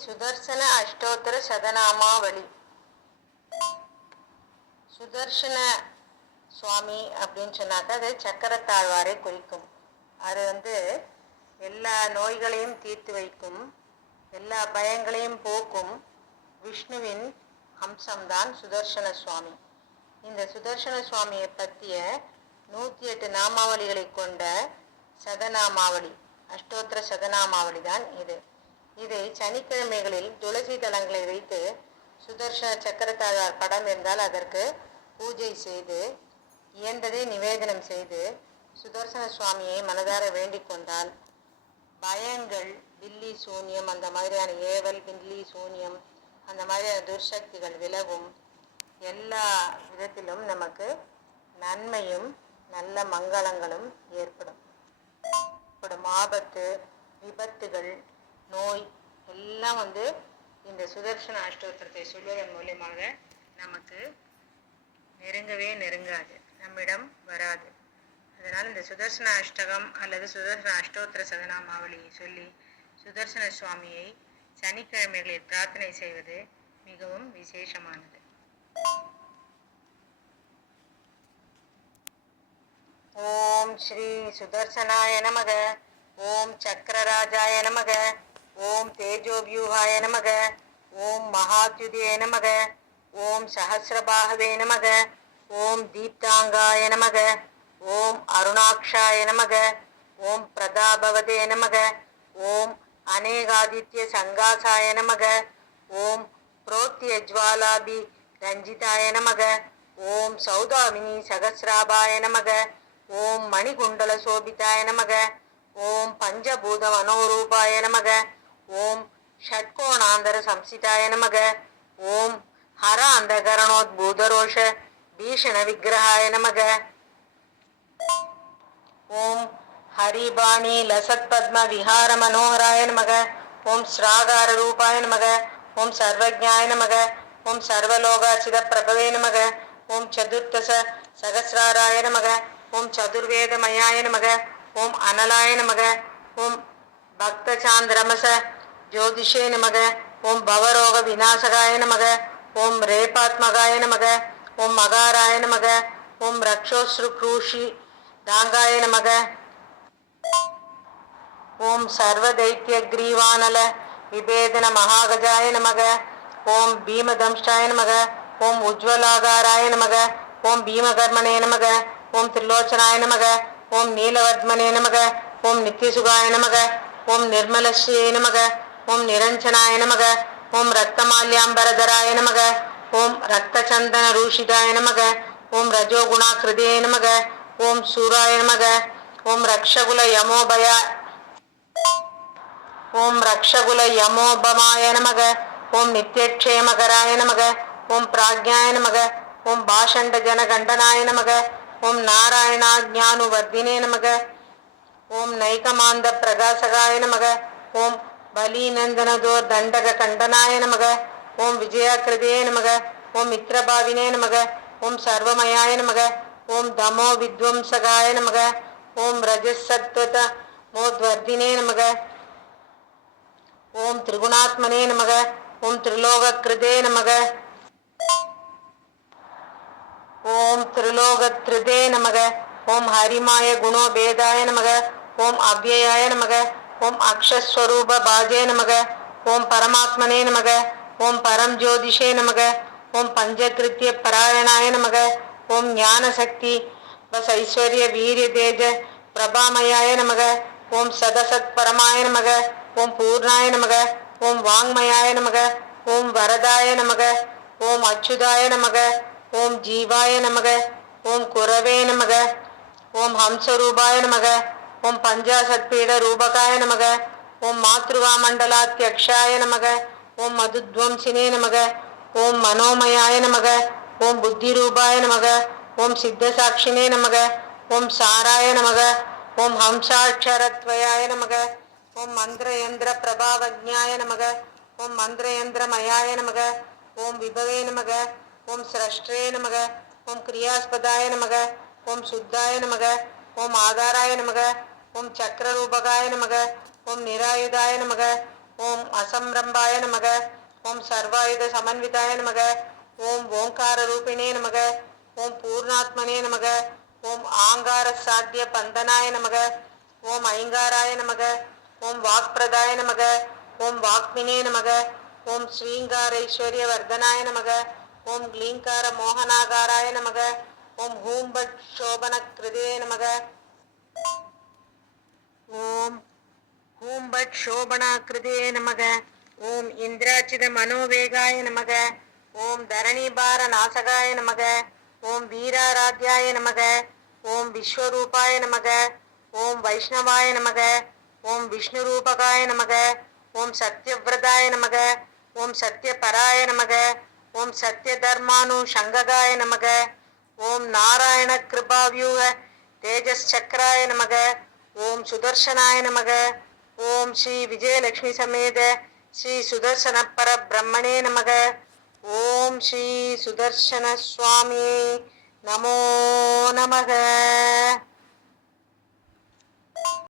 அஷ்டோத்தர சதநாமாவளி. சுதர்சன சுவாமி அப்படின்னு சொன்னாக்க அது சக்கரத்தாழ்வாரை குறிக்கும். அது வந்து எல்லா நோய்களையும் தீர்த்து வைக்கும் எல்லா பயங்களையும் போக்கும் விஷ்ணுவின் அம்சம்தான் சுதர்சன சுவாமி. இந்த சுதர்சன சுவாமியை பற்றிய நூற்றி எட்டு நாமாவளிகளை கொண்ட சதநாமாவளி அஷ்டோத்திர சதநாமாவளி தான் இது. இதை சனிக்கிழமைகளில் துளசி தலங்களை வைத்து சுதர்சன சக்கரத்தாழ்வார் படம் இருந்தால் அதற்கு பூஜை செய்து இயன்றதை நிவேதனம் செய்து சுதர்சன சுவாமியை மனதார வேண்டிக் கொண்டால் பயங்கள் பில்லி சூன்யம் அந்த மாதிரியான ஏவல் பில்லி சூன்யம் அந்த மாதிரியான துர்சக்திகள் விலகும். எல்லா விதத்திலும் நமக்கு நன்மையும் நல்ல மங்களங்களும் ஏற்படும். ஏற்படும் ஆபத்து விபத்துகள் நோய் எல்லாம் வந்து இந்த சுதர்சன அஷ்டோத்திரத்தை சொல்வதன் மூலியமாக நமக்கு நெருங்கவே நெருங்காது நம்மிடம் வராது. அதனால் இந்த சுதர்சன அஷ்டகம் அல்லது சுதர்சன அஷ்டோத்திர சதனாமாவளியை சொல்லி சுதர்சன சுவாமியை சனிக்கிழமைகளில் பிரார்த்தனை செய்வது மிகவும் விசேஷமானது. ஓம் ஸ்ரீ சுதர்சனாய நமக ஓம் சக்கரராஜாய நமக. ஓம் தேஜோவியூகாய நமக ஓம் மகாத்யுதே நமக ஓம் சஹசிரபாகவே நமக ஓம் தீப்தாங்காய நமக ஓம் அருணாக்ஷாய நமக ஓம் பிரதாபவதே நமக ஓம் அநேகாதித்ய சங்காசாய நமக ஓம் புரோத்தியஜ்வாலாபி ரஞ்சிதாய நமக ஓம் சௌதாமினி சகசிராபாய நமக ஓம் மணிகுண்டல சோபிதாய நமக ஓம் பஞ்சபூத மனோரூபாய நமக ஓம் ஷட்கோணாந்தர சம்சிதாய நமக. ஓம் ஹர அந்தகரணோத்பூதரோஷ பீஷண விக்கிரகாய நமக. ஓம் ஹரிபாணி லசத் பத்ம விஹார மனோகராய நமக. ஓம் ஸ்ராகார ரூபாய நமக. ஓம் சர்வஜாய நமக. ஓம் சர்வலோகாச்சித பிரபவே நமக. ஓம் சதுர்த்தச சகசிராராய நமக. ஓம் சதுர்வேதமயாய நமக. ஓம் அனலாய நமக. ஓம் பக்தசாந்திரமச ஜோதிஷே நமக ஓம் பவரோக விநாசகாய நமக ஓம் ரேபாத்மகாய நமக ஓம் மகாராய நமக ஓம் ரக்ஷோஸ்ரு க்ரூஷி தாங்காய நமக ஓம் சர்வதைத்திய கிரீவானல விபேதன மகாகஜாய நமக ஓம் பீமதம்ஷ்டாய நமக ஓம் உஜ்வலாகாராய நமக ஓம் பீமகர்மனே நமக ஓம் திரிலோச்சனாய நமக ஓம் நீலவர்மனே நமக ஓம் நித்தியசுகாய நமக ஓம் நிர்மலஸ்ரீ நமக ஓம் நிரஞ்சனாய நமக ஓம் ரக்தமால்யாம்பரதராய நமக ஓம் ரக்தச்சந்தன ரூஷிதாய நமக ஓம் ரஜோகுணாக்கிருதே நமக ஓம் சூராய நமக ஓம் ரக்ஷகுல யமோபய ஓம் ரக்ஷகுல யமோபமாய நமக ஓம் நித்யக்ஷேமகராய நமக ஓம் பிராஜ்ஞாய நமக ஓம் பாஷண்ட ஜனகண்டனாய நமக ஓம் நாராயணாஜானுவர்தினே நமக ஓம் நைகமாந்த பிரகாசகாய நமக ஓம் பலீநந்தனதோர் தண்டக கண்டனாய நமக ஓம் விஜயாக்கிருதே நமக ஓம் மித்ரபாவினே நமக ஓம் சர்வமயாய நமக ஓம் தமோ வித்வம்சகாய நமக ஓம் ரஜசத்வத மோத்வர்தினே நமக ஓம் திரிகுணாத்மனே நமக ஓம் திரிலோகக்கிருதே நமக ஓம் திரிலோகத்ருதே நமக ஓம் ஹரிமாய குணோபேதாய நமக ஓம் அவ்யயாய நமக ஓம் அக்ஷஸ்வரூப பாஜே நமக ஓம் பரமாத்மனே நமக ஓம் பரம் ஜோதிஷே நமக ஓம் பஞ்சகிருத்திய பராயணாய நமக ஓம் ஞானசக்தி பஸ் ஐஸ்வர்ய வீரிய தேஜ பிரபாமயாய நமக ஓம் சதசத் பரமாய நமக ஓம் பூர்ணாய நமக ஓம் வாங்மயாய நமக ஓம் வரதாய நமக ஓம் அச்சுதாய நமக ஓம் ஜீவாய நமக ஓம் குரவே நமக ஓம் ஹம்சரூபாய நமக ஓம் பஞ்சாசத்பீட ரூபகாய நமக ஓம் மாத்ருவா மண்டலாத்தியக்ஷாய நமக ஓம் மதுத்வம்சினே நமக ஓம் மனோமயாய நமக ஓம் புத்தி ரூபாய நமக ஓம் சித்தசாட்சினே நமக ஓம் சாராய நமக ஓம் ஹம்சாட்சரத்வயாய நமக ஓம் மந்திரயந்திர பிரபாவஜாய நமக ஓம் மந்திரயந்திரமயாய நமக ஓம் விபவே நமக ஓம் சிரஷ்டே நமக ஓம் கிரியாஸ்பதாய நமக ஓம் சுத்தாய நமக ஓம் ஆதாராய நமக ஓம் சக்கரரூபகாய நமக ஓம் நிராயுதாய நமக ஓம் அசம்ரம்பாய நமக ஓம் சர்வாயுத சமன்விதாய நமக ஓம் ஓங்கார ரூபிணே நமக ஓம் பூர்ணாத்மனே நமக ஓம் ஆங்கார சாத்திய பந்தனாய நமக ஓம் ஐங்காராய நமக ஓம் வாக்பிரதாய நமக ஓம் வாக்மினே நமக ஓம் ஸ்ரீங்காரைஸ்வர்ய வர்தனாய நமக ஓம் க்ளீங்கார மோகனாகாராய நமக ஓம் ஹூம்பட் சோபன கிருதே நமக ஓம் ஹூம்பட் சோபனாக்கிருதே நமக ஓம் இந்திராச்சித மனோவேகாய நமக ஓம் தரணிபார நாசகாய நமக ஓம் வீராராத்யாய நமக ஓம் விஸ்வரூபாய நமக ஓம் வைஷ்ணவாய நமக ஓம் விஷ்ணு ரூபகாய நமக ஓம் சத்யவிரதாய நமக ஓம் சத்யபராய நமக ஓம் சத்ய தர்மானு சங்ககாய நமக ஓம் நாராயண கிருபாவியூக தேஜஸ் சக்கராய நமக ஓம் சுதர்சனாய நமக. ஓம் ஸ்ரீ விஜயலட்சுமி சமேத. ஸ்ரீ சுதர்சன பர பிரம்மணே நமக. ஓம் ஸ்ரீ சுதர்சன சுவாமியே நமோ நமக.